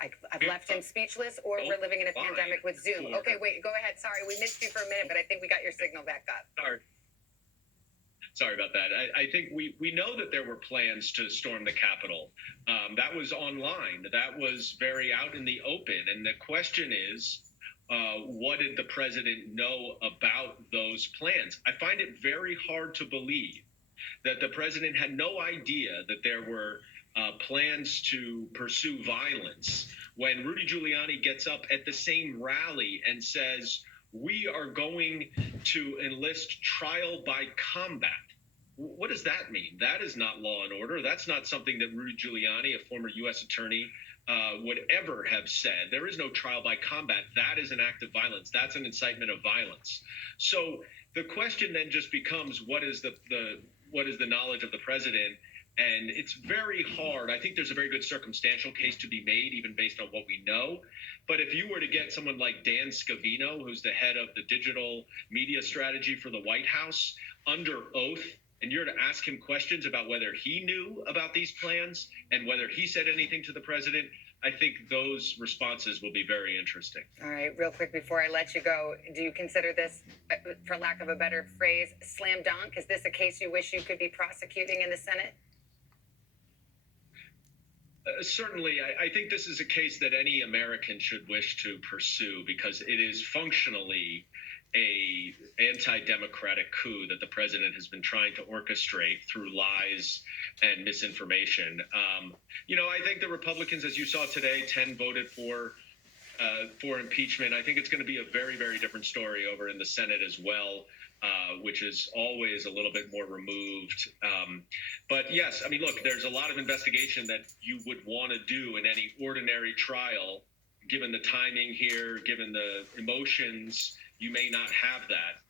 I've left him speechless, or we're living in a pandemic with Zoom. Okay, wait, go ahead. Sorry, we missed you for a minute, but I think we got your signal back up. Sorry about that. I think we know that there were plans to storm the Capitol. That was online. That was very out in the open. And the question is, what did the president know about those plans? I find it very hard to believe that the president had no idea that there were plans to pursue violence when Rudy Giuliani gets up at the same rally and says, we are going to enlist trial by combat. What does that mean? That is not law and order. That's not something that Rudy Giuliani, a former U.S. attorney, would ever have said. There is no trial by combat. That is an act of violence. That's an incitement of violence. So the question then just becomes, what is the knowledge of the president? And it's very hard. I think there's a very good circumstantial case to be made, even based on what we know. But if you were to get someone like Dan Scavino, who's the head of the digital media strategy for the White House, under oath, and you're to ask him questions about whether he knew about these plans and whether he said anything to the president, I think those responses will be very interesting. All right, real quick before I let you go, do you consider this, for lack of a better phrase, slam dunk? Is this a case you wish you could be prosecuting in the Senate? Certainly, I think this is a case that any American should wish to pursue because it is functionally a anti-democratic coup that the president has been trying to orchestrate through lies and misinformation. I think the Republicans, as you saw today, 10 voted for impeachment. I think it's going to be a very, very different story over in the Senate as well, which is always a little bit more removed. But yes, look, there's a lot of investigation that you would want to do in any ordinary trial, given the timing here, given the emotions. You may not have that.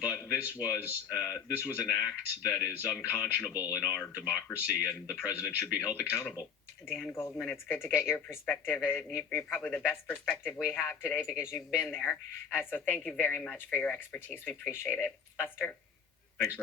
But this was an act that is unconscionable in our democracy, and the president should be held accountable. Dan Goldman, it's good to get your perspective. You're probably the best perspective we have today because you've been there. So thank you very much for your expertise. We appreciate it. Lester? Thanks very much.